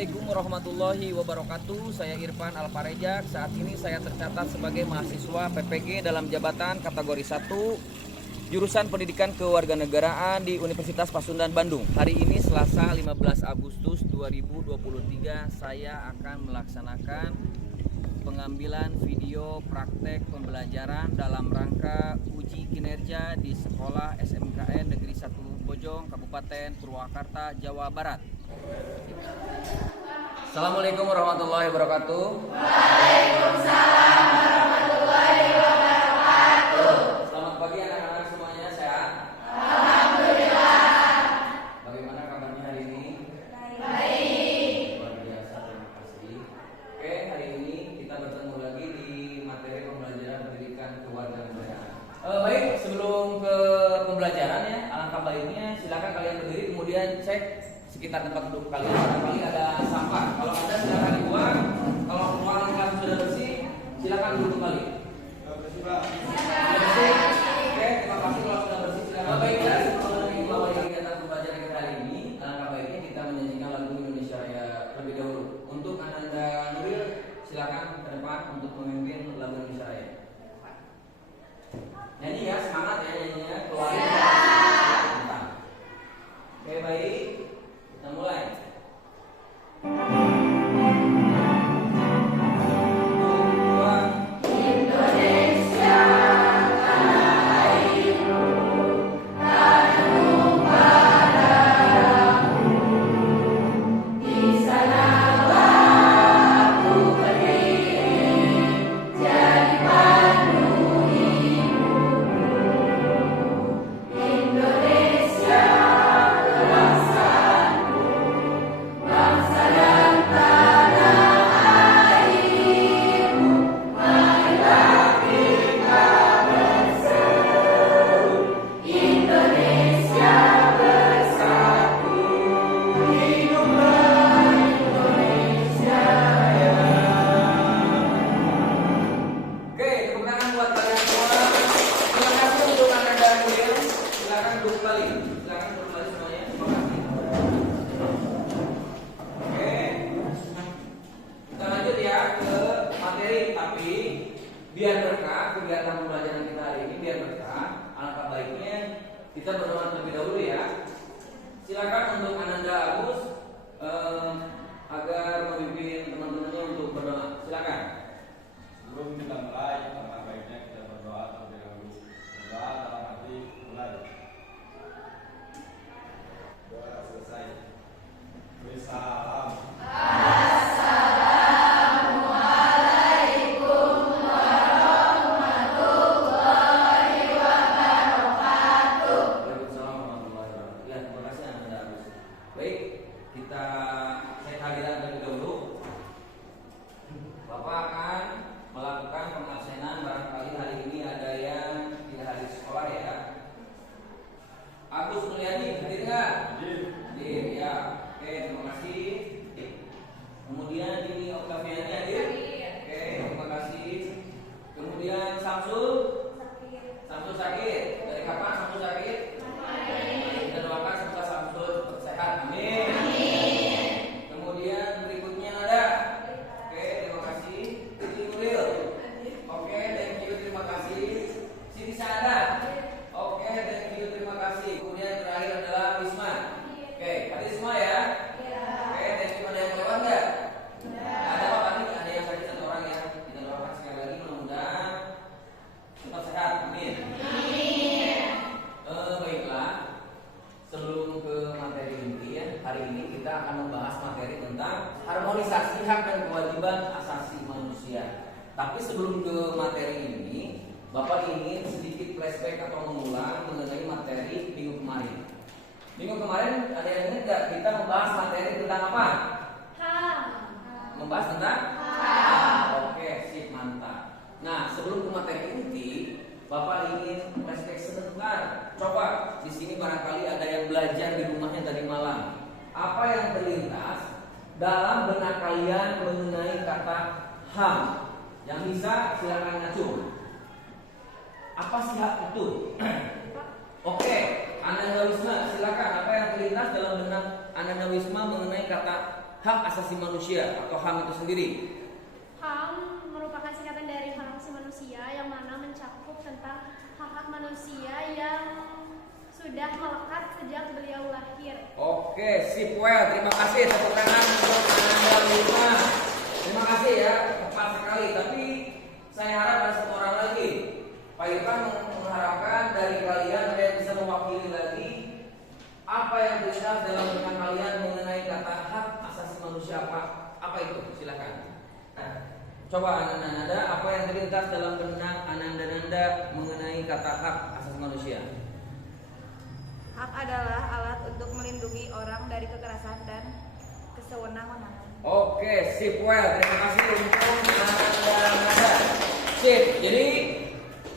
Assalamualaikum warahmatullahi wabarakatuh. Saya Irfan Alparejak. Saat ini saya tercatat sebagai mahasiswa PPG dalam jabatan kategori 1 jurusan Pendidikan Kewarganegaraan di Universitas Pasundan Bandung. Hari ini Selasa 15 Agustus 2023 saya akan melaksanakan pengambilan video praktek pembelajaran dalam rangka uji kinerja di Sekolah SMKN Negeri 1 Bojong, Kabupaten Purwakarta, Jawa Barat. Assalamualaikum warahmatullahi wabarakatuh. Waalaikumsalam warahmatullahi wabarakatuh. Selamat pagi anak-anak semuanya, sehat? Alhamdulillah. Bagaimana kabarnya hari ini? Baik. Luar biasa, terima kasih. Oke, hari ini kita bertemu lagi di materi pembelajaran pendidikan kewarganegaraan. Baik, sebelum ke pembelajaran ya, alangkah baiknya silakan kalian berdiri kemudian cek sekitar tempat duduk kalian. Barangkali ada sampah. Kalau ada silakan dibuang. Kalau ruangan kelas sudah bersih, silakan duduk kembali. Bersih, Pak. Bersih. Oke, terima kasih kalau sudah bersih. Silakan. Baiklah, sebelum mengawali kegiatan pembelajaran kita hari ini, alangkah baiknya kita menyanyikan lagu Indonesia Raya terlebih dahulu. Untuk Ananda Nuril, silakan ke depan untuk memimpin lagu Indonesia Raya. Nyanyi ya, semangat ya nyanyinya. Keluarin. Oke, baik. Kita mulai. Indonesia tanah airku, tanah tumpah darahku. Di sanalah aku berdiri, jadi pandu hidupku. Indonesia bangsaku, bangsa dan tanah airmu. Marilah kita berseru, Indonesia bersatu. Hiduplah Indonesia Raya. Oke, tepuk tangan buat kalian semua. Terima kasih untuk Ananda Nuril. Silakan duduk kembali. Silakan duduk kembali semuanya. Terima kasih. Oke. Kita lanjut ya ke materi, tapi biar berkah kegiatan pembelajaran kita hari ini, biar berkah, alangkah baiknya kita berdoa terlebih dahulu ya. Silakan untuk Ananda Agus agar memimpin teman-temannya untuk berdoa. Silakan. Sebelum kita mulai, alangkah baiknya kita berdoa terlebih dahulu. Berdoa dalam hati mulai. Doa selesai. Salam. Assalamualaikum warahmatullahi wabarakatuh. Waalaikumsalam warahmatullahi wabarakatuh. Ya, terima kasih Ananda Agus. Baik, kita cek hadiran terlebih dahulu. Bapak akan melakukan pengabsenan, barangkali hari ini ada yang tidak hadir sekolah ya. Agus Mulyadi, hadir nggak? Hadir, ya. Oke, terima kasih. Kemudian ini Octaviani hadir? Oke, terima kasih. Kemudian Samsul? Samsul sakit. Dari kapan Samsul sakit? Kita doakan semoga Samsul cepat sehat. Amin. Kemudian berikutnya Nada. Oke, terima kasih. Siti Nuril. Oke, thank you, terima kasih. Siti Saada. Oke, thank you, terima kasih. Kemudian terakhir adalah Wisma. Oke, hadir semua ya. Oke, thank you. Ada yang lewat nggak? Ada apa tadi? Ada yang sakit satu orang ya. Kita doakan sekali lagi mudah-mudahan cepat sehat. Amin. Baiklah. Sebelum ke materi inti ya, hari ini kita akan membahas materi tentang harmonisasi hak dan kewajiban asasi manusia. Tapi sebelum ke materi ini, Bapak ingin sedikit flashback atau mengulang mengenai materi minggu kemarin. Minggu kemarin ada yang ingat nggak kita membahas materi tentang apa? Membahas tentang Oke, sip, mantap. Nah, sebelum ke materi inti, Bapak ingin flashback sebentar. Coba di sini barangkali ada yang belajar di rumahnya tadi malam. Apa yang terlintas dalam benak kalian mengenai kata HAM? Yang bisa silakan ngacung. Apa sih hak itu? Oke, Ananda Wisma, silakan. Apa yang terlintas dalam benak Ananda Wisma mengenai kata hak asasi manusia atau HAM itu sendiri? HAM merupakan singkatan dari hak asasi manusia yang mana mencakup tentang hak-hak manusia yang sudah melekat sejak beliau lahir. Oke, sip, well, terima kasih. Tepuk tangan untuk Ananda Wisma. Terima kasih ya, tepat sekali. Tapi saya harap ada satu orang lagi. Pak Irfan mengharapkan dari kalian ada yang bisa mewakili lagi apa yang terlihat dalam benak kalian mengenai kata hak asasi manusia apa itu? Silakan. Nah, coba Ananda, apa yang terlintas dalam benak Ananda mengenai kata hak asasi manusia? Hak adalah alat untuk melindungi orang dari kekerasan dan kesewenang-wenangan. Oke, sip, well, terima kasih untuk Ananda. Sip, jadi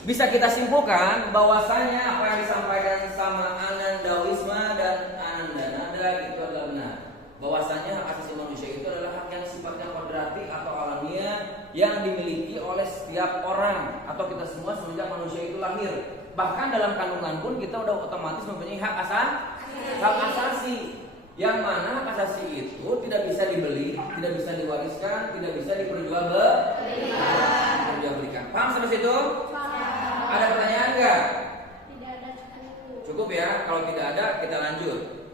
bisa kita simpulkan bahwasanya apa yang disampaikan sama Ananda Wisma dan Ananda Nanda itu adalah benar. Bahwasanya hak asasi manusia itu adalah hak yang sifatnya kodrati atau alamiah yang dimiliki oleh setiap orang atau kita semua semenjak manusia itu lahir. Bahkan dalam kandungan pun kita udah otomatis mempunyai hak asasi. Yang mana hak asasi itu tidak bisa dibeli, tidak bisa diwariskan, tidak bisa diperjualbelikan. Paham sampai situ? Ada pertanyaan enggak? Tidak ada cukup. Cukup ya, kalau tidak ada kita lanjut.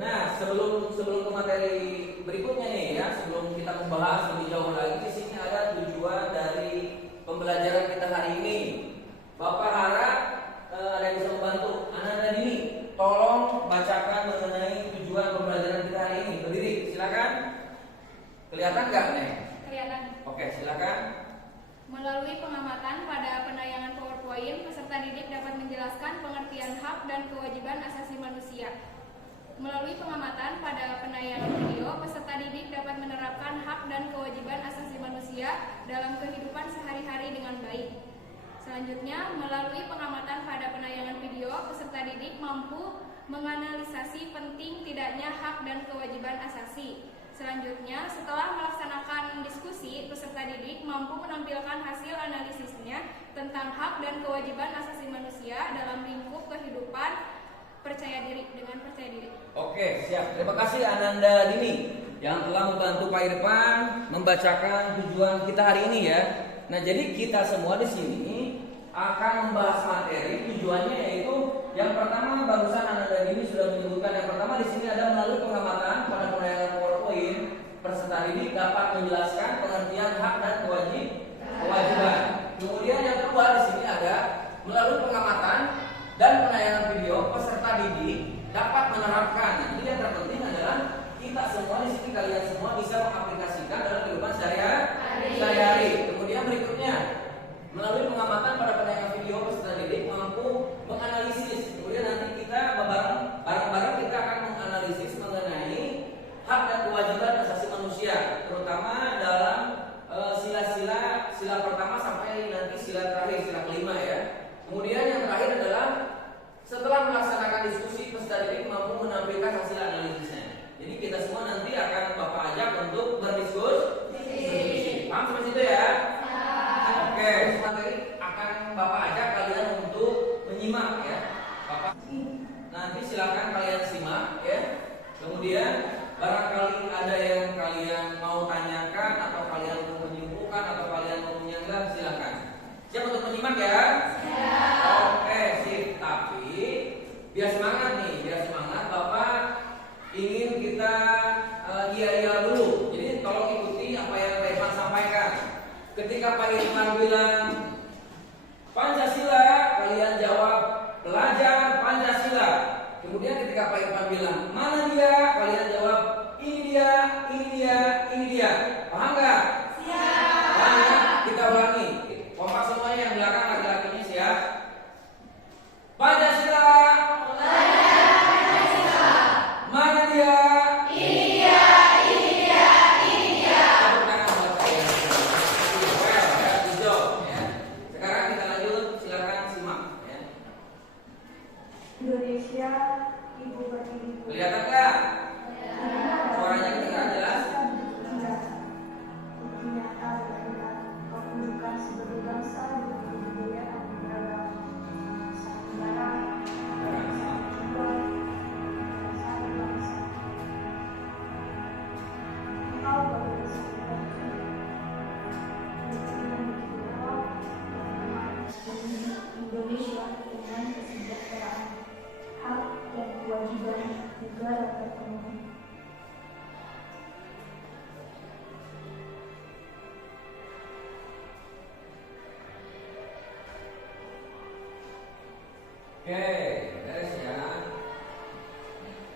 Nah, sebelum ke materi berikutnya nih ya, sebelum kita membahas lebih jauh lagi, di sini ada tujuan dari pembelajaran kita hari ini. Bapak harap ada yang bisa membantu. Ananda Dini, tolong bacakan mengenai tujuan pembelajaran kita hari ini. Berdiri, silakan. Kelihatan nggak nih? Kelihatan. Oke, silakan. Melalui pengamatan pada penayangan PowerPoint, peserta didik dapat menjelaskan pengertian hak dan kewajiban asasi manusia. Melalui pengamatan pada penayangan video, peserta didik dapat menerapkan hak dan kewajiban asasi manusia dalam kehidupan sehari-hari dengan baik. Selanjutnya, melalui pengamatan pada penayangan video, peserta didik mampu menganalisasi penting tidaknya hak dan kewajiban asasi. Selanjutnya, setelah melaksanakan diskusi, peserta didik mampu menampilkan hasil analisisnya tentang hak dan kewajiban asasi manusia dalam lingkup kehidupan dengan percaya diri. Oke, siap. Terima kasih Ananda Dini yang telah membantu Pak Irfan membacakan tujuan kita hari ini ya. Nah, jadi kita semua di sini akan membahas materi tujuannya yaitu yang pertama barusan Ananda Dini sudah menyebutkan yang pertama di sini ada melalui pengamatan pada penayangan PowerPoint peserta didik dapat menjelaskan pengertian hak dan kewajiban. Kemudian yang kedua di sini ada melalui pengamatan dan penayangan video peserta didik dapat menerapkan. Nah, ini yang terpenting adalah kita semua di sini kalian semua bisa mengaplikasikan dalam kehidupan sehari-hari. Kemudian berikutnya melalui pengamatan pada penayangan video peserta didik mampu menganalisis. Kemudian nanti kita bareng-bareng kita akan menganalisis mengenai hak dan kewajiban asasi manusia, terutama dalam sila pertama sampai nanti sila terakhir, sila kelima ya. Kemudian yang terakhir adalah setelah melaksanakan diskusi peserta didik mampu menampilkan hasil analisisnya. Jadi kita semua nanti akan Bapak ajak untuk berdiskusi. Paham sampai situ ya? Oke, materi akan Bapak ajak kalian untuk menyimak ya. Bapak nanti silakan kalian simak ya. Kemudian barangkali ada yang kalian mau tanyakan atau kalian mau menyimpulkan atau kalian mau menyanggah, silakan. Siap untuk menyimak ya? Siap. Oke, sip. Tapi biar semangat nih, biar semangat Bapak ingin kita iya dulu. Jadi tolong ikuti apa yang Pak Irfan sampaikan. Ketika Pak Irfan bilang Pancasila, kalian jawab pelajar Pancasila. Kemudian ketika Pak Irfan bilang mana dia, kalian jawab ini dia, ini dia, ini dia. Paham nggak? Siap. Paham ya? Kita ulangi. Kompak semuanya yang belakang laki-lakinya siap. Pancasila. Mana dia? Ini dia, ini dia, ini dia. Tepuk tangan buat saya. Well, ya, good job, ya. Sekarang kita lanjut, silakan simak ya. Indonesia, ibu berdiri. Kelihatan nggak? Suaranya kedengaran jelas? Tidak. Bukti nyata adalah pertunjukan sebagai bangsa dengan kebudayaan beragam, saling barang, saling jual, saling bangsa. juga dapat terpenuhi. Oke, beres ya.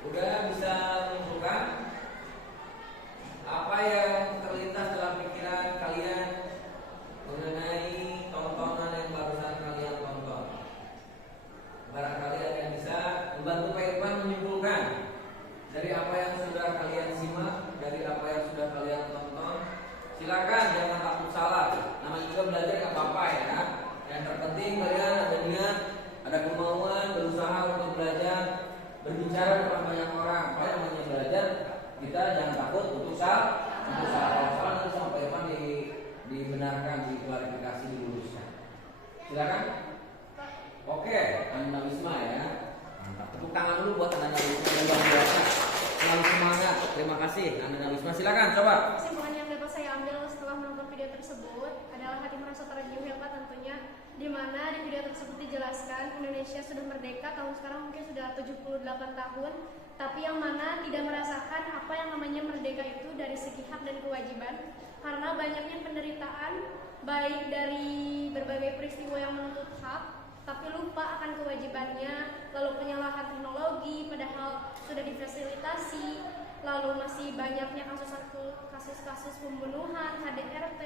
Udah bisa menentukan apa yang terlintas dalam pikiran kalian mengenai tontonan yang barusan kalian tonton. Barangkali ada yang bisa membantu Pak Irfan menyimpulkan dari apa yang sudah kalian simak, dari apa yang sudah kalian tonton. Silakan, jangan takut salah. Namanya juga belajar nggak apa-apa ya. Yang terpenting kalian ada niat, ada kemauan, berusaha untuk belajar, berbicara depan banyak orang. Kalau namanya belajar, kita jangan takut untuk salah. Untuk salah, kalau salah nanti sama Pak Irfan dibenarkan, diklarifikasi, diluruskan. Silakan. Oke, Anda Wisma ya. Mantap. Tepuk tangan dulu buat Anda Wisma yang luar biasa. Selalu semangat. Terima kasih Anda Wisma. Silakan, coba. Kesimpulan yang dapat saya ambil setelah menonton video tersebut adalah hati merasa tergiur ya Pak, tentunya di mana di video tersebut dijelaskan Indonesia sudah merdeka, tahun sekarang mungkin sudah 78 tahun, tapi yang mana tidak merasakan apa yang namanya merdeka itu dari segi hak dan kewajiban, karena banyaknya penderitaan baik dari berbagai peristiwa yang menuntut hak tapi lupa akan kewajibannya, lalu penyalahan teknologi padahal sudah difasilitasi, lalu masih banyaknya kasus-kasus pembunuhan, KDRT,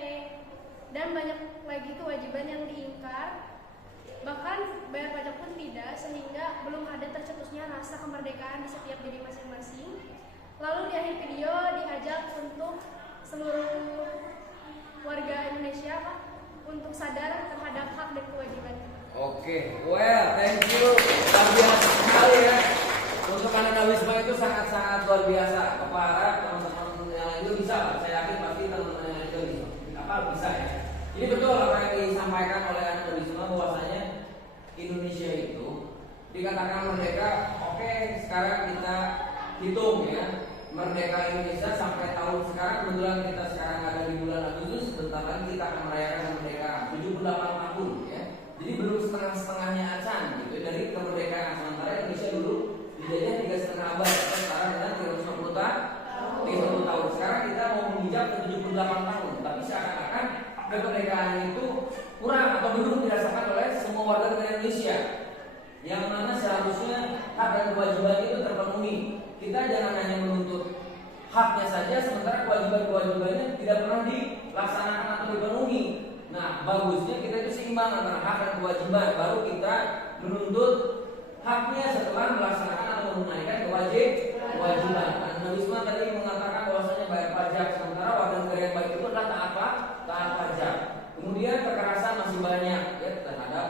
dan banyak lagi kewajiban yang diingkar, bahkan bayar pajak pun tidak, sehingga belum ada tercetusnya rasa kemerdekaan di setiap diri masing-masing. Lalu di akhir video diajak untuk seluruh warga Indonesia Pak untuk sadar terhadap hak dan kewajibannya. Oke, well, thank you. Luar biasa sekali ya. Untuk Anda Wisma itu sangat-sangat luar biasa. Kepada teman-teman yang lain juga bisa. Saya yakin pasti teman-teman yang lain juga bisa ya. Ini betul apa yang disampaikan oleh Anda Wisma, bahwasanya Indonesia itu dikatakan merdeka. Oke, sekarang kita hitung ya. Merdeka Indonesia sampai tahun sekarang, kebetulan kita sekarang ada di bulan Agustus, bentar lagi kita akan merayakan kemerdekaan 78 tahun ya. Jadi belum setengah-setengahnya acan gitu dari kemerdekaan. Sementara Indonesia dulu dijajah 3,5 abad, sekarang dengan 350 tahun. Sekarang kita mau menginjak ke 78 tahun, tapi seakan-akan kemerdekaan itu kurang atau belum dirasakan oleh semua warga negara Indonesia. Yang mana seharusnya hak dan kewajiban itu terpenuhi. Kita jangan hanya menuntut haknya saja, sementara kewajiban-kewajibannya tidak pernah dilaksanakan atau dipenuhi. Nah, bagusnya kita itu seimbang antara hak dan kewajiban. Baru kita menuntut haknya setelah melaksanakan atau menunaikan kewajiban. Anda Wisma tadi mengatakan bahwasanya bayar pajak, sementara warga negara yang baik itu adalah taat pajak. Kemudian kekerasan masih banyak ya, terhadap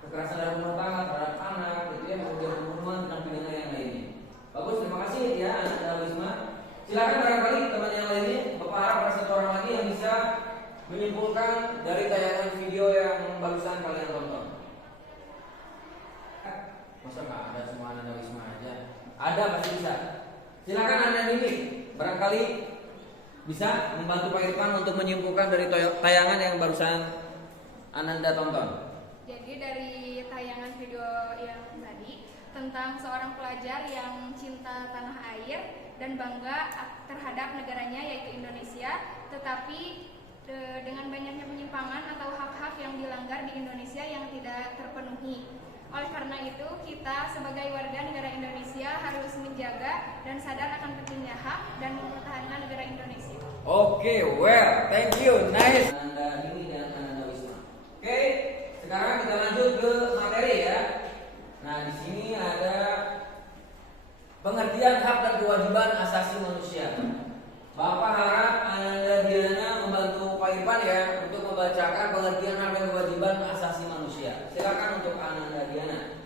kekerasan dalam rumah tangga, terhadap anak, gitu ya, kemudian pembunuhan dan pidana yang lainnya. Bagus, terima kasih ya Anda Wisma. Silakan barangkali teman yang lainnya, Bapak harap ada satu orang lagi yang bisa menyimpulkan dari tayangan video yang barusan kalian tonton. Masa nggak ada semua Anda Wisma aja? Ada, pasti bisa. Silakan Anda ini, barangkali bisa membantu Pak Irfan untuk menyimpulkan dari tayangan yang barusan Anda tonton. Jadi dari tayangan video yang tadi tentang seorang pelajar yang cinta tanah air dan bangga terhadap negaranya yaitu Indonesia, tetapi dengan banyaknya penyimpangan atau hak-hak yang dilanggar di Indonesia yang tidak terpenuhi. Oleh karena itu, kita sebagai warga negara Indonesia harus menjaga dan sadar akan pentingnya hak dan mempertahankan negara Indonesia. Oke, well, thank you, nice. Anda ini dan Anda Wisma. Oke, sekarang kita lanjut ke materi ya. Nah, di sini ada pengertian hak dan kewajiban asasi manusia. Bapak harap Anda Diana membantu Pak Irfan ya untuk membacakan pengertian hak dan kewajiban asasi manusia. Silakan untuk Anda Diana.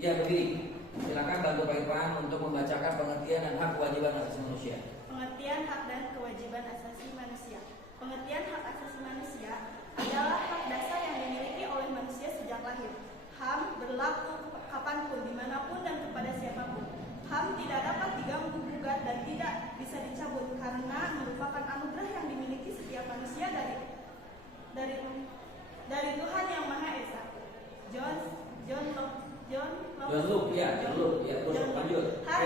Ya, berdiri. Silakan bantu Pak Irfan untuk membacakan pengertian dan hak kewajiban asasi manusia. Pengertian hak dan kewajiban asasi manusia. Pengertian hak asasi manusia adalah hak dasar yang dimiliki oleh manusia sejak lahir. HAM berlaku kapanpun, dimanapun, dan kepada siapapun. HAM tidak dapat diganggu, gugat, dan tidak bisa dicabut karena merupakan anugerah yang dimiliki setiap manusia dari Tuhan Yang Maha Esa. John Locke. Lanjut. Hak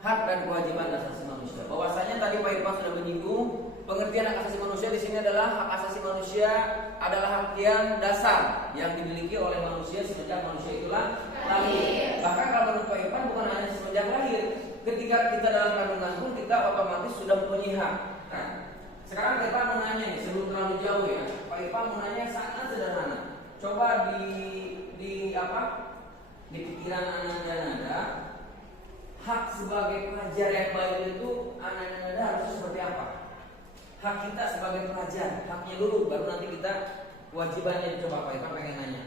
hak dan kewajiban asasi manusia. Bahwasanya tadi Pak Irfan sudah menyinggung pengertian hak asasi manusia di sini adalah hak asasi manusia adalah hak yang dasar yang dimiliki oleh manusia semenjak manusia itulah lahir. Bahkan kalau menurut Pak Irfan bukan hanya semenjak lahir, ketika kita dalam kandungan pun kita otomatis sudah mempunyai hak. Nah, sekarang Pak Irfan mau nanya nih, sebelum terlalu jauh ya, Pak Irfan mau nanya sangat sederhana. Coba di pikiran Ananda, hak sebagai pelajar yang baik itu Ananda harus seperti apa? Hak kita sebagai pelajar, haknya dulu, baru nanti kita kewajibannya. Coba Pak Irfan pengen nanya,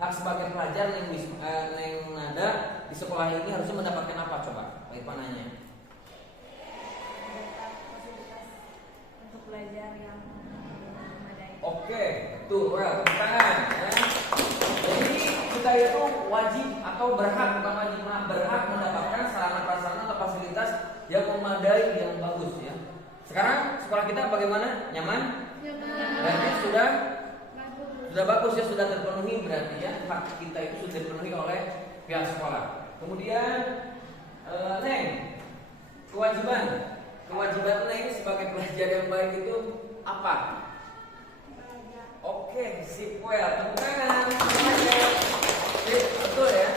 hak sebagai pelajar yang ada di sekolah ini harusnya mendapatkan apa? Coba Pak Irfan nanya. Fasilitas untuk belajar yang memadai. Oke, tuh, well, tepuk tangan ya. Jadi kita itu wajib atau berhak, bukan wajib, berhak mendapatkan sarana prasarana atau fasilitas yang memadai, yang bagus ya. Sekarang sekolah kita bagaimana? Nyaman? Berarti sudah bagus ya, sudah terpenuhi berarti ya, hak kita itu sudah dipenuhi oleh pihak sekolah. Kemudian Neng, kewajiban Neng sebagai pelajar yang baik itu apa? Oke, sip, well, tepuk tangan. Sip, betul ya.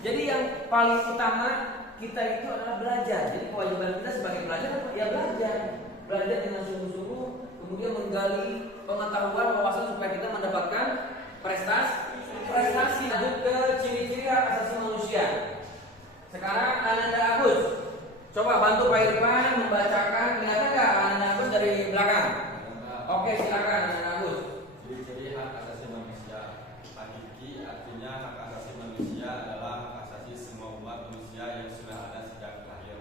Jadi yang paling utama kita itu adalah belajar. Jadi kewajiban kita sebagai pelajar ya belajar dengan sungguh-sungguh, kemudian menggali pengetahuan, wawasan supaya kita mendapatkan prestasi. Lanjut ke ciri-ciri hak asasi manusia. Sekarang Ananda Agus, coba bantu Pak Irfan membacakan. Kelihatan nggak Ananda Agus dari belakang? Oke, silakan Ananda Agus. Ciri-ciri hak asasi manusia hakiki artinya hak asasi manusia adalah hak asasi semua umat manusia yang sudah ada sejak lahir.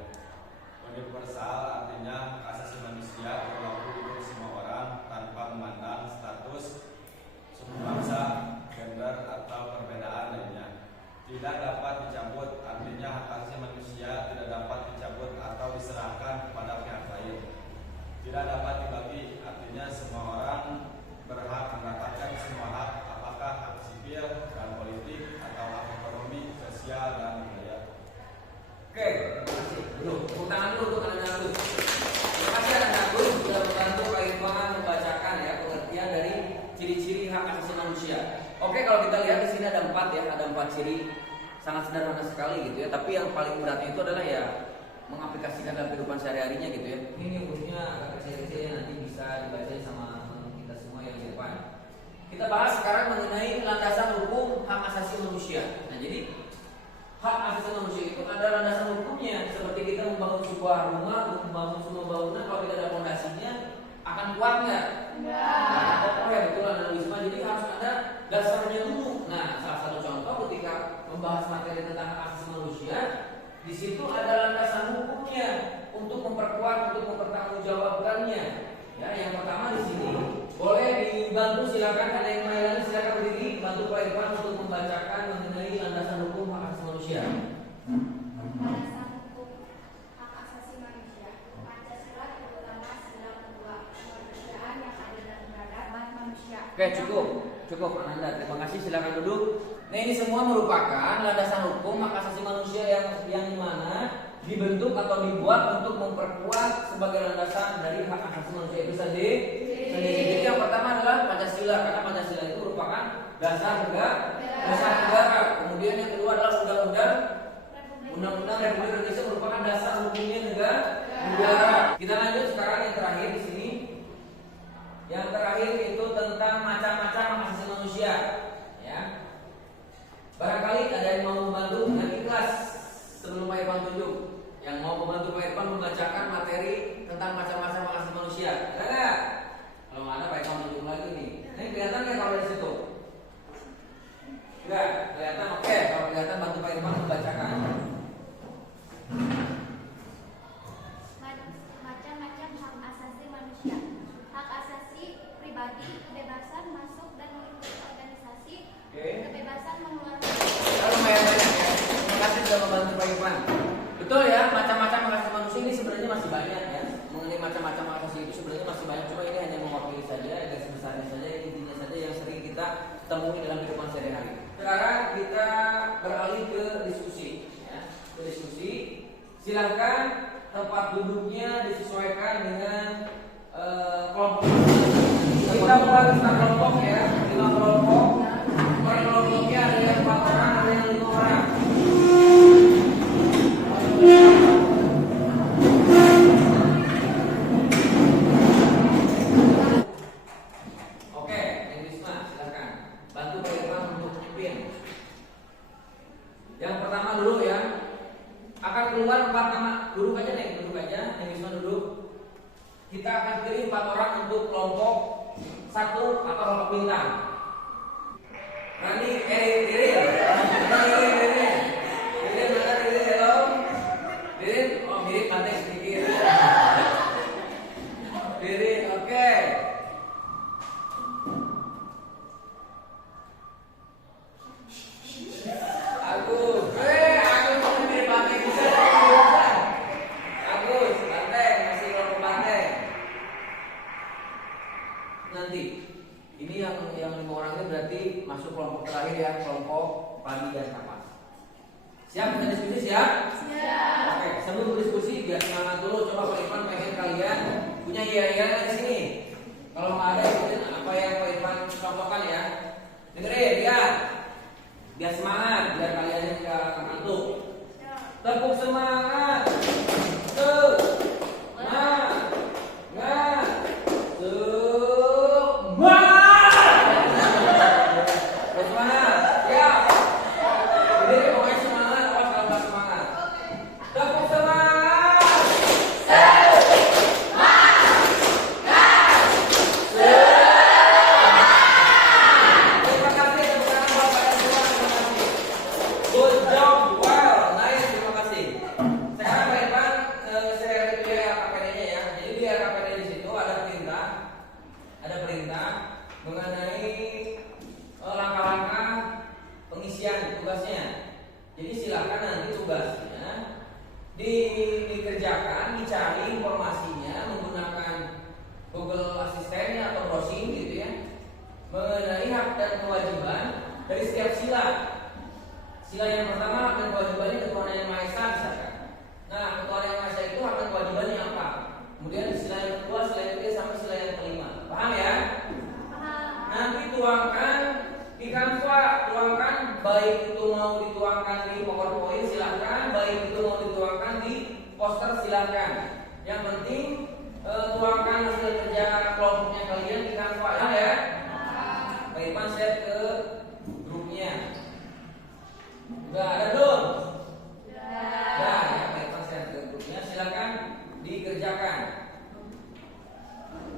Universal artinya hak asasi manusia berlaku untuk semua orang tanpa memandang status, suku bangsa, gender atau perbedaan lainnya. Tidak dapat dicabut artinya hak asasi manusia tidak dapat dicabut atau diserahkan kepada pihak lain. Tidak dapat dibagi artinya semua orang berhak mendapatkan semua hak, apakah hak sipil dan politik atau hak ekonomi, sosial dan budaya. Oke, terima kasih. Tepuk tangan dulu untuk Ananda Agus. Terima kasih Ananda Agus sudah membantu Pak Irfan membacakan ya pengertian dari ciri-ciri hak asasi manusia. Oke, kalau kita lihat di sini ada 4 ya, ada 4 ciri, sangat sederhana sekali gitu ya. Tapi yang paling beratnya itu adalah ya mengaplikasikan dalam kehidupan sehari-harinya gitu ya. Ini hurufnya agak kecil-kecil ya, nanti bisa dibaca sama kita semua yang di depan. Kita bahas sekarang mengenai landasan hukum hak asasi manusia. Nah, jadi hak asasi manusia itu ada landasan hukumnya. Seperti kita membangun sebuah rumah, membangun sebuah bangunan, kalau tidak ada fondasinya akan kuat nggak? Oh ya betul Anda Wisma. Jadi harus ada dasarnya dulu. Nah, salah satu contoh ketika membahas materi tentang hak asasi manusia, di situ ada landasan hukumnya untuk memperkuat, untuk mempertanggungjawabkannya. Ya, yang pertama di sini boleh dibantu, silakan ada yang melayani, silakan berdiri, bantu Pak Irfan untuk membacakan mengenai landasan hukum hak asasi manusia. Landasan hukum hak asasi manusia. Pancasila terutama sila kedua, kemanusiaan yang adil dan beradab manusia. Oke, cukup Ananda, terima kasih, silakan duduk. Nah, ini semua merupakan landasan hukum hak asasi manusia yang mana dibentuk atau dibuat untuk memperkuat sebagai landasan dari hak asasi manusia itu sendiri. Jadi yang pertama adalah Pancasila, karena Pancasila itu merupakan dasar negara. Kemudian yang kedua adalah Undang-Undang Republik Indonesia merupakan dasar hukumnya negara. Kita lanjut sekarang yang terakhir di sini. Yang terakhir itu tentang macam-macam hak asasi manusia. Ya. Barangkali ada yang mau membantu dengan ikhlas sebelum Pak Irfan tunjuk. Yang mau membantu Pak Irfan membacakan materi tentang macam-macam hak asasi manusia. Ada nggak? Kalau nggak ada Pak Irfan tunjuk lagi nih. Ini kelihatan nggak kalau dari situ? Enggak, kelihatan. Oke, kalau kelihatan bantu Pak Irfan membacakan. Macam-macam hak asasi manusia. Hak asasi pribadi, kebebasan masuk dan mengikuti organisasi, kebebasan mengeluarkan. Lumayan banyak ya. Terima kasih sudah membantu Pak Irfan. Betul ya, macam-macam hak asasi manusia ini sebenarnya masih banyak ya. Mengenai macam-macam hak asasi itu sebenarnya masih banyak. Cuma ini hanya mewakili saja, garis besarnya saja, intinya saja yang sering kita temui dalam kehidupan sehari-hari. Sekarang kita beralih ke diskusi. Ya. Ke diskusi. Silahkan tempat duduknya disesuaikan dengan kelompok. Kita mulai kita kelompok ya, 5 kelompok. Per kelompoknya ada yang 4 orang, ada yang 5 orang. Oke, yang Risma silahkan bantu Pak Irfan untuk pimpin. Yang pertama dulu ya, akan keluar 4 nama. Duduk aja nih, duduk aja. Yang Risma duduk. Kita akan pilih 4 orang untuk kelompok 1 atau kelompok bintang. Rani, Ririn, halo. Ririn, oh mirip pantai sedikit. Ririn, oke. Agus mirip pantai bisa. Agus, pantai, masih kelompok pantai. Nanti ini yang 5 orang ini berarti masuk kelompok terakhir ya, kelompok pagi dan kapas. Siap kita diskusi siap? Siap. Oke, sebelum berdiskusi biar semangat dulu. Coba Pak Irfan pengen kalian punya iya di sini. Kalau nggak ada ikutin apa yang Pak Irfan contohkan ya. Dengerin, lihat. Biar semangat, biar kalian nggak ngantuk. Tepuk semangat. Dikerjakan, dicari informasinya menggunakan Google Assistant atau browsing gitu ya, mengenai hak dan kewajiban dari setiap sila. Sila yang pertama hak dan kewajibannya Ketuhanan Yang Maha Esa misalkan. Nah, Ketuhanan Yang Maha Esa itu hak dan kewajibannya apa? Kemudian sila yang kedua, sila yang ketiga, sampai sila yang kelima. Paham ya? Nanti tuangkan di Canva, tuangkan baik itu mau dituangkan di PowerPoint silahkan, baik itu mau dituangkan di poster silahkan. Yang penting tuangkan hasil kerja kelompoknya kalian di Canva ya. Pak Irfan share ke grupnya. Udah ada belum? Udah ya, Pak Irfan share ke grupnya. Silahkan dikerjakan.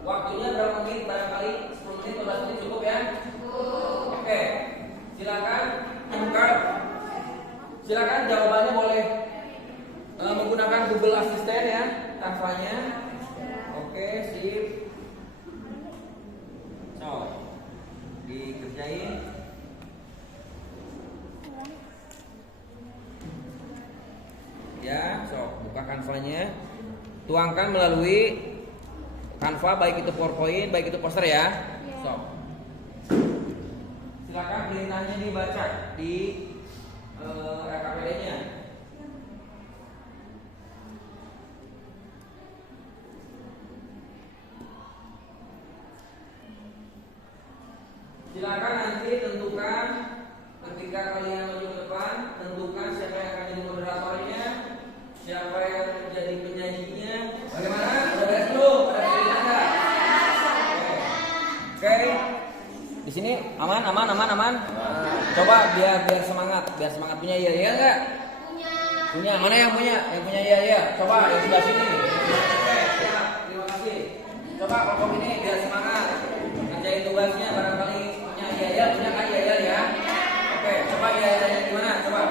Waktunya berapa menit? Barangkali 10 menit, 15 menit cukup ya? Oke, silakan buka. Silakan jawabannya boleh menggunakan Google Assistant ya, Canva-nya. Oke, sip. So, dikerjain. Ya, so buka Canva-nya. Tuangkan melalui Canva, baik itu PowerPoint, baik itu poster ya. So, silakan perintahnya dibaca di RKPD-nya. Silakan nanti tentukan ketika kalian maju ke depan, tentukan siapa yang akan jadi moderatornya, siapa yang menjadi penyajinya. Bagaimana? Udah beres belum? Ada cerita enggak? Oke. Di sini aman. Coba biar semangat punya iya enggak? Punya. Mana yang punya? Yang punya iya. Coba yang sebelah sini. Oke, siap. Terima kasih. Coba kelompok ini biar semangat. Kerjain tugasnya barangkali punya iya, punya kan iya ya. Oke, coba iya gimana? Coba.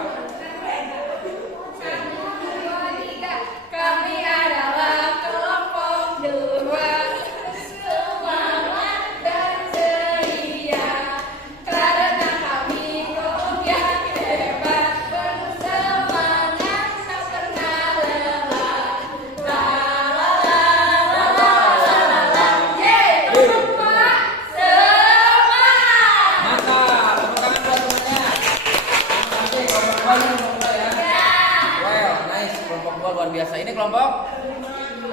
1, 2, 3. Kami adalah kelompok 2. Semangat dan ceria. Karena kami kelompok yang hebat. Penuh semangat, tak pernah lelah. La la la la la la la. Yeay, kelompok semangat. Mantap, tepuk tangan buat semuanya. Terima kasih kelompok 2 ya. Well, nice kelompok 2 luar biasa. Ini kelompok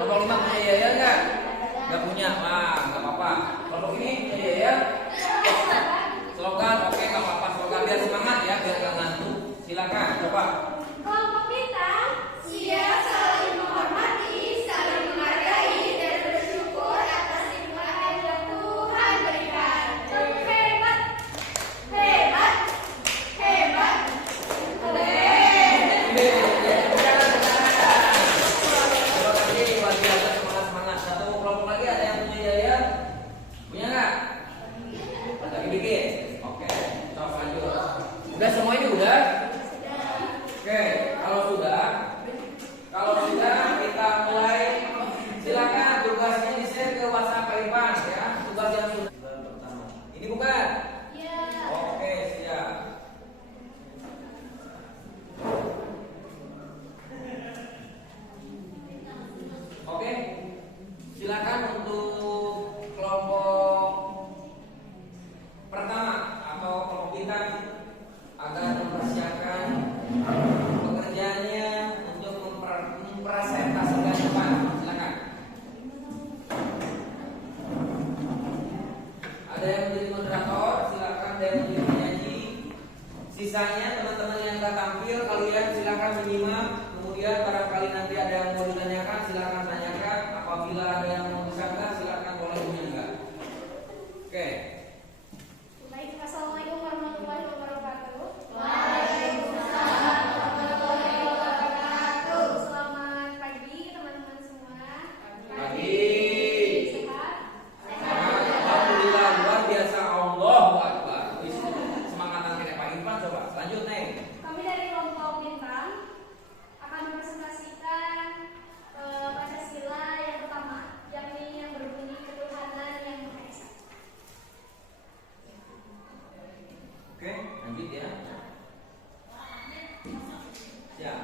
5 punya Yaya nggak? Nggak punya, nggak apa-apa. Kelompok ini punya Yaya? Slogan, oke nggak apa-apa. Slogan biar semangat ya, biar nggak ngantuk. Silakan, coba. Kelompok kita siap saling menghormati, saling menghargai, dan bersyukur atas nikmat yang Tuhan berikan. Hebat, hebat, hebat. Terima kasih, luar biasa, semangat. Satu kelompok lagi ada yang punya Yaya? Punya nggak? Lagi bikin? Oke, coba lanjut. Udah semua ini udah? Oke, kalau sudah kita mulai. Silakan tugasnya di-share ke WhatsApp Pak Irfan ya. Tugas yang sudah pertama. Ini bukan? Ya. Oke, siap. Oke, silakan untuk kelompok pertama atau kelompok bintang agar mempersiapkan pekerjaannya untuk mempresentasikan depan. Silakan. Ada yang menjadi moderator, silakan. Ada yang menjadi penyanyi. Sisanya teman-teman yang nggak tampil, kalian silakan menyimak. Kemudian barangkali nanti ada yang mau ditanyakan, silakan tanyakan. Apabila ada yang mau disampaikan, silakan boleh menyanyikan. Oke. Baik, assalamualaikum warahmatullahi wabarakatuh. Waalaikumsalam warahmatullahi wabarakatuh. Selamat pagi teman-teman semua. Pagi. Sehat? Alhamdulillah, luar biasa. Allahu Akbar. Semangatan kayak Pak Irfan, coba. Lanjut, Neng. Kami dari kelompok bintang akan mempresentasikan Pancasila yang pertama, yakni yang berbunyi ketuhanan yang Maha Esa. Oke, lanjut ya. Siap.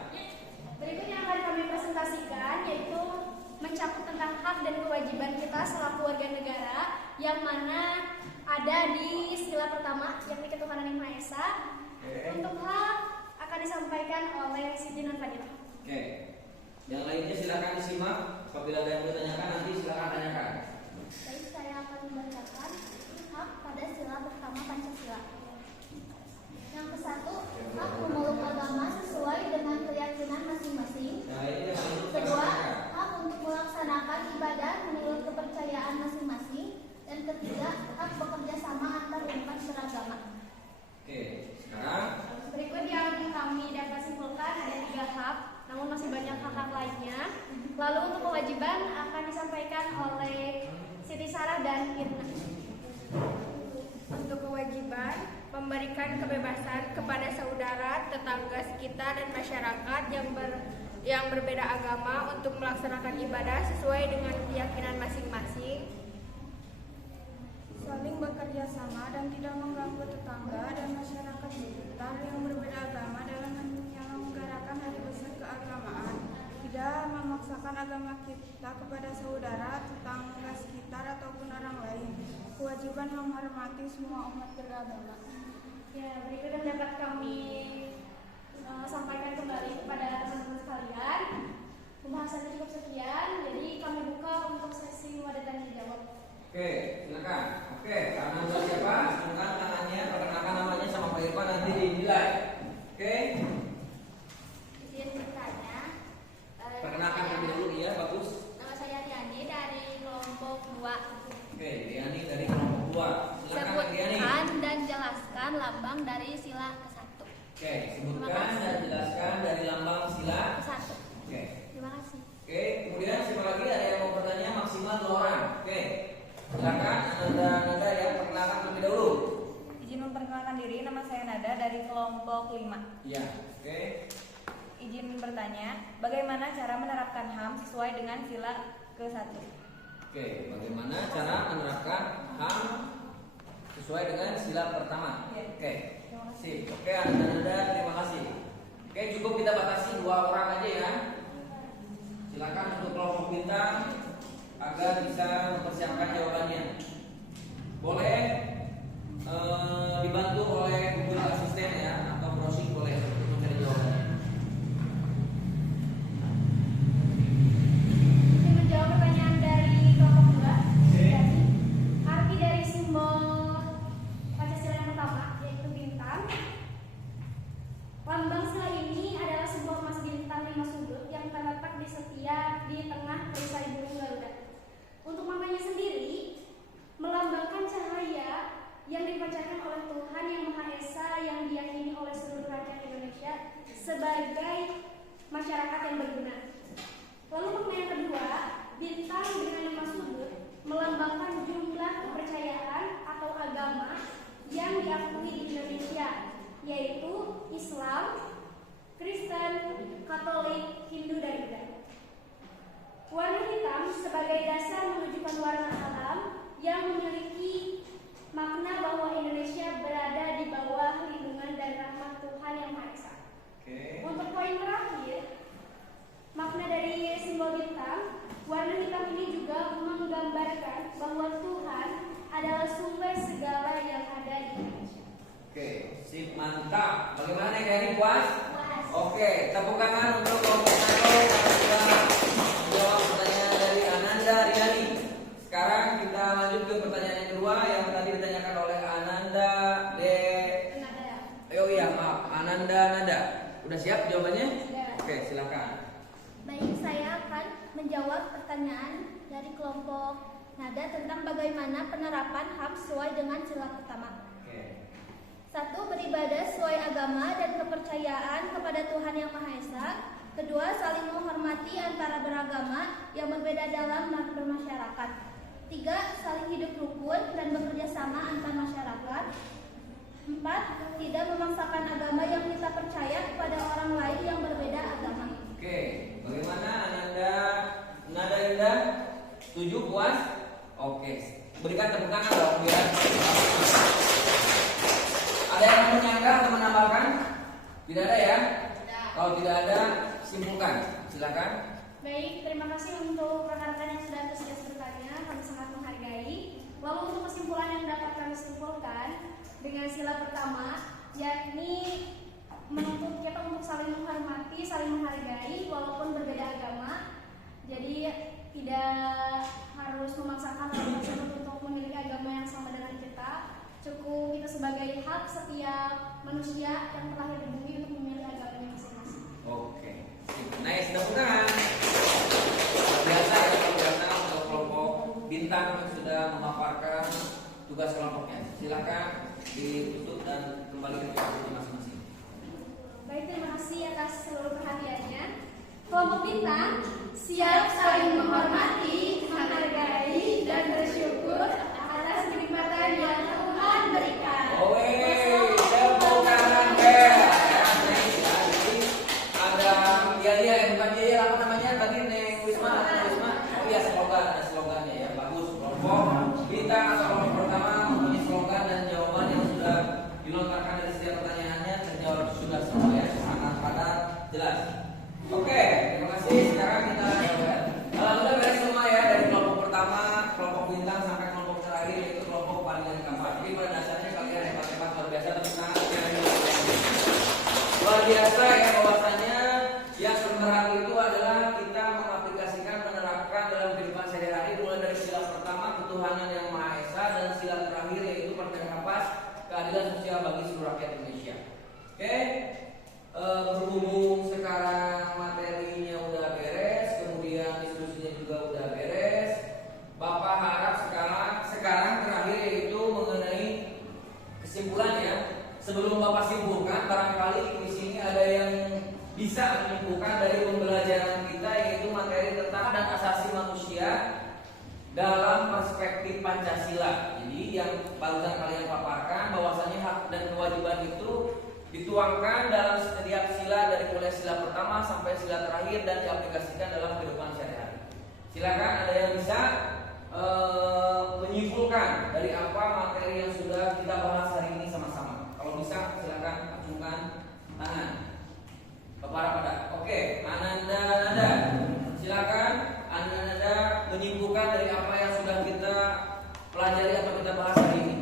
Berikutnya akan kami presentasikan yaitu mencakup tentang hak dan kewajiban kita selaku warga negara yang mana ada di sila pertama yakni ketuhanan yang Maha Esa. Oke. Untuk hak akan disampaikan oleh Siti Nun Fadilah. Oke. Yang lainnya silakan disimak. Apabila ada yang mau ditanyakan nanti silakan tanyakan. Baik, saya akan membacakan hak pada sila pertama Pancasila. Yang ke-1, hak memeluk agama sesuai dengan keyakinan masing-masing. Yang lainnya harus Kedua, tanyakan. hak untuk melaksanakan ibadah menurut kepercayaan masing-masing. Dan ketiga, hak bekerja sama antar umat beragama. Oke, sekarang Berikut yang kami dapat simpulkan ada 3 hak, namun masih banyak hak-hak lainnya. Lalu untuk kewajiban akan disampaikan oleh Siti Sarah dan Irna. Untuk kewajiban memberikan kebebasan kepada saudara, tetangga sekitar dan masyarakat yang berbeda agama untuk melaksanakan ibadah sesuai dengan keyakinan masing-masing. Saling bekerja sama dan tidak mengganggu tetangga dan masyarakat sekitar yang berbeda agama dalam menyelenggarakan hari besar keagamaan. Tidak memaksakan agama kita kepada saudara, tetangga sekitar ataupun orang lain. Kewajiban menghormati semua umat beragama. Ya, berikut yang dapat kami sampaikan kembali kepada teman-teman sekalian. Pembahasannya cukup sekian, jadi kami buka untuk sesi wadah tanya jawab. oke, silakan. Oke, karena untuk siapa? Silakan tangannya, perkenalkan namanya sama Pak Irfan nanti dinilai. Oke, Izin bertanya. perkenalkan terlebih dulu ya, bagus. Nama saya Riani dari kelompok 2. Oke, Riani dari kelompok 2. Silakan Pak Riani. Sebutkan dan jelaskan lambang dari sila ke-1. Oke, sebutkan dan jelaskan dari lambang sila. Ke-1. Oke. Terima kasih. Oke, kemudian siapa lagi ada yang mau bertanya maksimal 2 orang. Oke, silakan Nada yang perkenalkan terlebih dahulu. Izin memperkenalkan diri, nama saya Nada dari kelompok 5. Iya, oke. Izin bertanya, bagaimana cara menerapkan HAM sesuai dengan sila ke-1? Oke, bagaimana cara menerapkan HAM sesuai dengan sila pertama? Oke, sip. Oke, Nada, terima kasih. Oke, cukup kita batasi 2 orang aja ya. Silakan untuk kelompok bintang agar bisa mempersiapkan jawabannya. Boleh dibantu oleh Google Assistant ya, atau browsing boleh untuk mencari jawabannya. yang berguna. Lalu makna yang kedua, bintang dengan 5 sudut melambangkan jumlah kepercayaan atau agama yang diakui di Indonesia, yaitu Islam, Kristen, Katolik, Hindu, dan Buddha. Warna hitam sebagai dasar menunjukkan warna alam yang memiliki makna bahwa Indonesia berada di bawah lindungan dan rahmat Tuhan Yang Maha Esa. Untuk poin terakhir, makna dari simbol bintang, warna hitam ini juga menggambarkan bahwa Tuhan adalah sumber segala yang ada di Indonesia. Oke, sip, mantap. Bagaimana nih dari puas? Puas. Oke, tepuk tangan untuk kelompok satu karena sudah menjawab pertanyaan dari Ananda Riani. Sekarang kita lanjut ke pertanyaan yang kedua yang tadi ditanyakan oleh Ananda Ananda Nada. Udah siap jawabannya? Sudah. Oke, silakan. Baik, saya akan menjawab pertanyaan dari kelompok Nada tentang bagaimana penerapan HAM sesuai dengan sila pertama. Oke. 1. Beribadah sesuai agama dan kepercayaan kepada Tuhan Yang Maha Esa. 2. Saling menghormati antara beragama yang berbeda dalam bermasyarakat. 3. Saling hidup rukun dan bekerja sama antar masyarakat. 4. Tidak memaksakan agama yang kita percaya kepada orang lain yang berbeda agama. Oke, bagaimana Ananda Nada Indah? Setuju, puas? Oke, berikan tepuk tangan dong biar. Ada yang mau menyanggah atau menambahkan? Tidak ada ya? Kalau tidak ada, simpulkan. Silakan. Baik, terima kasih untuk rekan-rekan yang sudah antusias bertanya, kami sangat menghargai. Lalu untuk kesimpulan yang dapat kami simpulkan dengan sila pertama, yakni menuntut kita untuk saling menghormati, saling menghargai walaupun berbeda agama. Jadi tidak harus memaksakan orang tersebut untuk memiliki agama yang sama dengan kita. Cukup itu sebagai hak setiap manusia yang terlahir di bumi untuk memilih agamanya masing-masing. Oke, nice, tepuk tangan. Biasa ya, biasa untuk kelompok bintang yang sudah memaparkan tugas kelompoknya. Silakan ditutup dan kembali ke posisi masing-masing. Baik, terima kasih atas seluruh perhatiannya. Kelompok bintang siap saling menghormati, menghargai, dan bersyukur atas kenikmatan yang Tuhan berikan. Oke, tepuk tangan bel. Ada bukan dia apa namanya tadi Neng Wisma. Oh iya, slogan, ada slogannya ya, bagus. Kelompok bintang atau kelompok pertama mempunyai slogan dan jawaban yang sudah dilontarkan dari setiap pertanyaannya terjawab sudah semua ya, sangat padat, jelas. Oke, terima kasih. Sekarang kita alhamdulillah beres semua ya, dari kelompok pertama, kelompok bintang sampai kelompok terakhir yaitu kelompok paling keempat. Jadi pada dasarnya kalian hebat-hebat luar biasa, tapi sangat luar biasa ya, bahwasanya yang terberat itu adalah kita mengaplikasikan, menerapkan dalam kehidupan sehari-hari mulai dari sila pertama ketuhanan yang Maha Esa dan sila terakhir yaitu Partai Kapas, keadilan sosial bagi seluruh rakyat Indonesia. Oke. Berhubung sekarang materinya udah beres, kemudian diskusinya juga udah beres, Bapak harap sekarang terakhir yaitu mengenai kesimpulannya. Sebelum Bapak simpulkan, barangkali di sini ada yang bisa menyimpulkan dari pembelajaran kita yaitu materi tentang dan asasi manusia dalam perspektif Pancasila. Jadi yang barusan kalian paparkan bahwasanya hak dan kewajiban itu dituangkan dalam setiap sila dari mulai sila pertama sampai sila terakhir dan diaplikasikan dalam kehidupan sehari-hari. Silakan ada yang bisa menyimpulkan dari apa materi yang sudah kita bahas hari ini sama-sama. Kalau bisa silakan acungkan tangan. Kepada oke, Ananda Nada. Silakan Ananda menyimpulkan dari apa yang sudah kita pelajari atau kita bahas hari ini.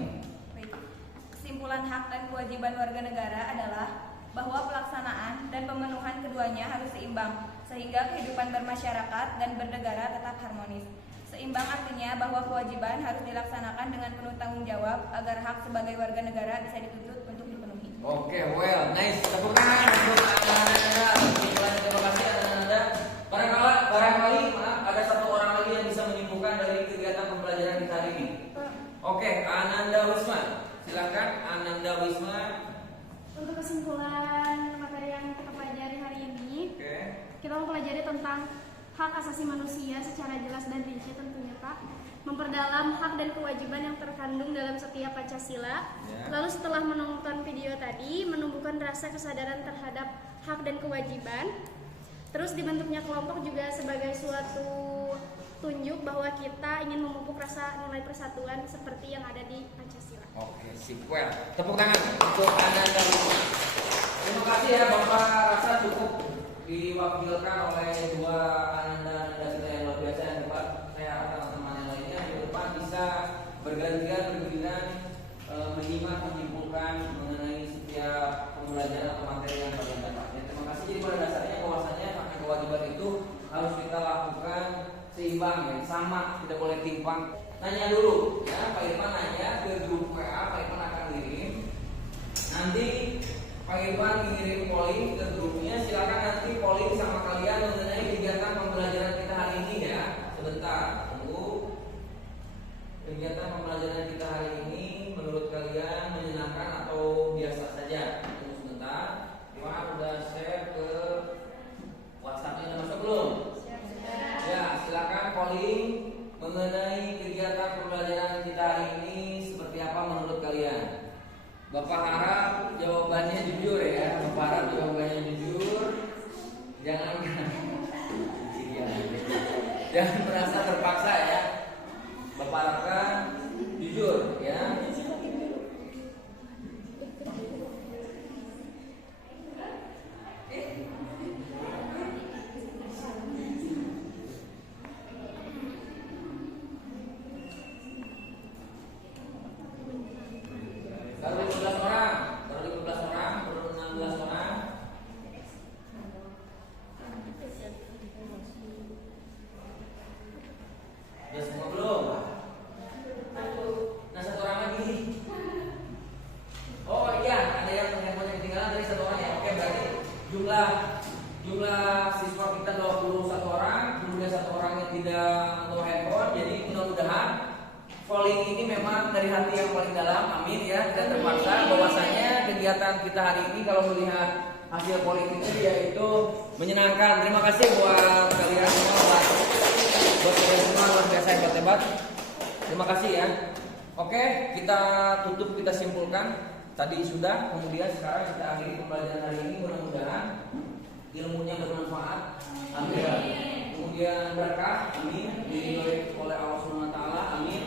Kesimpulan hak dan kewajiban warga negara adalah bahwa pelaksanaan dan pemenuhan keduanya harus seimbang sehingga kehidupan bermasyarakat dan bernegara tetap harmonis. Seimbang artinya bahwa kewajiban harus dilaksanakan dengan penuh tanggung jawab agar hak sebagai warga negara bisa dituntut untuk dipenuhi. Oke, well, nice. Tepuk tangan untuk Ananda. Terima kasih Ananda. Barangkali ada satu orang lagi yang bisa menyimpulkan dari kegiatan pembelajaran kita hari ini. Oke, Ananda Wisma. Silakan Ananda Wisma. Untuk kesimpulan materi yang kita pelajari hari ini, kita mempelajari tentang hak asasi manusia secara jelas dan rinci tentunya Pak, memperdalam hak dan kewajiban yang terkandung dalam setiap Pancasila. Lalu setelah menonton video tadi, menumbuhkan rasa kesadaran terhadap hak dan kewajiban. Terus dibentuknya kelompok juga sebagai suatu tunjuk bahwa kita ingin memupuk rasa nilai persatuan seperti yang ada di Pancasila. Oke, sip. Well, tepuk tangan untuk Anda dan terima kasih ya Bapak, rasa cukup diwakilkan oleh dua Anda kita yang luar biasa yang dapat saya harapkan teman-teman yang lainnya di depan bisa bergantian bergiliran menyimak menyimpulkan mengenai setiap pembelajaran atau materi yang kalian dapat. Ya, terima kasih. Jadi pada dasarnya bahwasanya hak dan kewajiban itu harus kita lakukan seimbang ya, sama, tidak boleh timpang. Nanya dulu ya, Pak Irfan nanya ke grup WA, Pak Irfan akan kirim. Nanti Pak Irfan ngirim polling ke grupnya, silakan nanti polling sama kalian mengenai kegiatan pembelajaran kita hari ini ya. Sebentar, tunggu. Kegiatan pembelajaran kita hari ini menurut kalian menyenangkan atau biasa saja? Tunggu sebentar. Irfan udah share ke WhatsApp-nya, udah masuk belum? Ya, silakan polling mengenai kegiatan pembelajaran kita hari ini seperti apa menurut kalian. Bapak harap jawabannya jujur ya. Bapak harap jawabannya jujur. Jangan merasa terpaksa ya. Bapak harapkan jujur ya. Baru 15 orang, baru 15 orang, baru 16 orang. Udah semua belum? Nah, satu orang lagi. Oh iya, ada yang handphone ketinggalan dari satu orang ya. Oke, berarti jumlah siswa kita 21 orang, kemudian satu orang yang tidak membawa handphone. Jadi mudah-mudahan polling ini memang dari hati yang paling dalam, amin ya. Tidak terpaksa bahwasanya kegiatan kita hari ini kalau melihat hasil polling itu yaitu menyenangkan. Terima kasih buat kalian semua, buat kalian semua luar biasa hebat. Terima kasih ya. Oke, kita tutup, kita simpulkan. Tadi sudah, kemudian sekarang kita akhiri pembelajaran hari ini. Mudah-mudahan ilmunya bermanfaat, amin. Kemudian berkah, amin. Diridhoi oleh Allah Subhanahu wa taala, amin.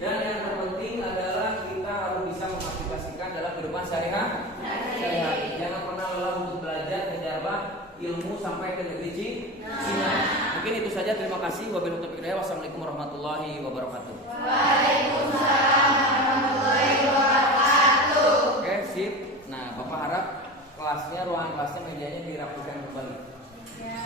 Dan yang terpenting adalah kita harus bisa mengaplikasikan dalam kehidupan sehari-hari. Jangan pernah lelah untuk belajar, kejarlah ilmu sampai ke negeri Cina. Mungkin itu saja. Terima kasih. Wabillahi taufiq wal hidayah. Wassalamualaikum warahmatullahi wabarakatuh. Waalaikumsalam warahmatullahi wabarakatuh. Oke, sip. Nah, Bapak harap kelasnya, ruangan kelasnya, mejanya dirapikan kembali. Ya.